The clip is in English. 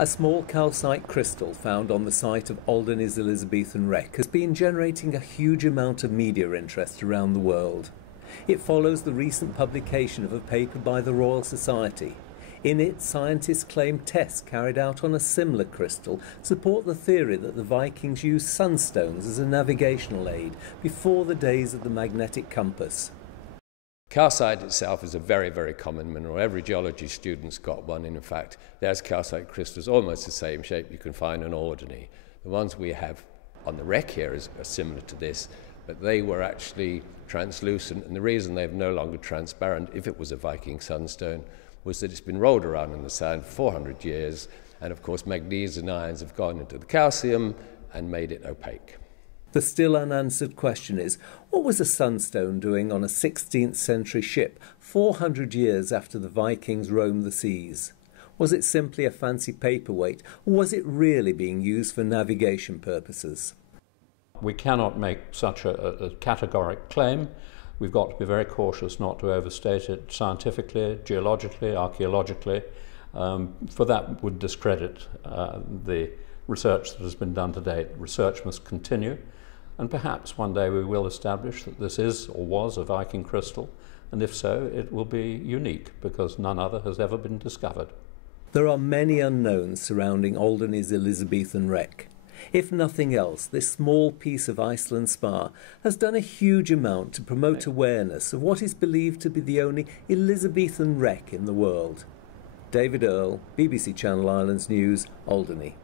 A small calcite crystal found on the site of Alderney's Elizabethan wreck has been generating a huge amount of media interest around the world. It follows the recent publication of a paper by the Royal Society. In it, scientists claim tests carried out on a similar crystal support the theory that the Vikings used sunstones as a navigational aid before the days of the magnetic compass. Calcite itself is a very, very common mineral. Every geology student's got one. In fact, there's calcite crystals almost the same shape you can find on Alderney. The ones we have on the wreck here are similar to this, but they were actually translucent, and the reason they're no longer transparent, if it was a Viking sunstone, was that it's been rolled around in the sand for 400 years, and of course magnesium ions have gone into the calcium and made it opaque. The still unanswered question is, what was a sunstone doing on a 16th century ship 400 years after the Vikings roamed the seas? Was it simply a fancy paperweight, or was it really being used for navigation purposes? We cannot make such a categoric claim. We've got to be very cautious not to overstate it scientifically, geologically, archaeologically, for that would discredit the research that has been done to date. Research must continue, and perhaps one day we will establish that this is or was a Viking crystal, and if so, it will be unique because none other has ever been discovered. There are many unknowns surrounding Alderney's Elizabethan wreck. If nothing else, this small piece of Iceland spar has done a huge amount to promote awareness of what is believed to be the only Elizabethan wreck in the world. David Earle, BBC Channel Islands News, Alderney.